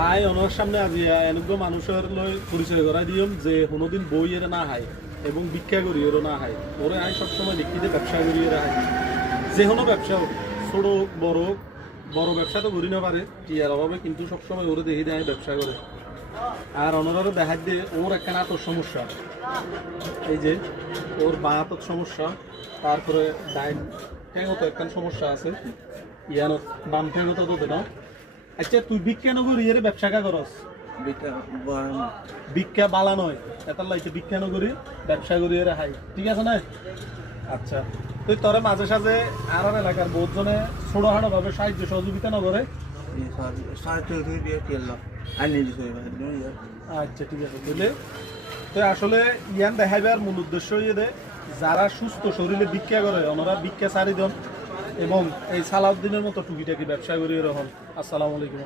আয় ওনার সামনে আজিয়া এনেকো মানুষের লই পরিচয় করাই দিম যে কোনোদিন বই এর না হাই এবং ভিক্ষা করি এরও না হাই ওরে আয় সবসময় দেখি যে ব্যবসা করি এর হাই যে কোনো ব্যবসা হোক ছোট হোক বড় হোক বড় ব্যবসা তো করি না পারে টিয়ার অভাবে কিন্তু সবসময় ওরে দেখি দেয় ব্যবসা করে আর ওনারা দেখা দিয়ে ওর একটা নাতর সমস্যা এই যে ওর বা হাতর সমস্যা তারপরে ডাইন ঠ্যাঙত একটা সমস্যা আছে ইয়ানো বাম ঠ্যাঙত তো দেন আচ্ছা তুই ভিক্ষা নগরী এর ব্যবসা কা করস ভিক্ষা বালা নয় এটার লাইতে ভিক্ষা নগরী ব্যবসা করি এর হাই ঠিক আছে না আচ্ছা তুই তোরে মাঝে সাঝে আর এলাকার বহুত জনে ছোট হাড়ো ভাবে সাহায্য সহযোগিতা না করে আচ্ছা ঠিক আছে বুঝলে তো আসলে ইয়ান দেখাইবার মূল উদ্দেশ্য ইয়ে দে যারা সুস্থ শরীরে ভিক্ষা করে ওনারা ভিক্ষা সারি দেন এবং এই সালাউদ্দিনের মতো টুকিটাকি ব্যবসা করি এরকম আসসালামু আলাইকুম।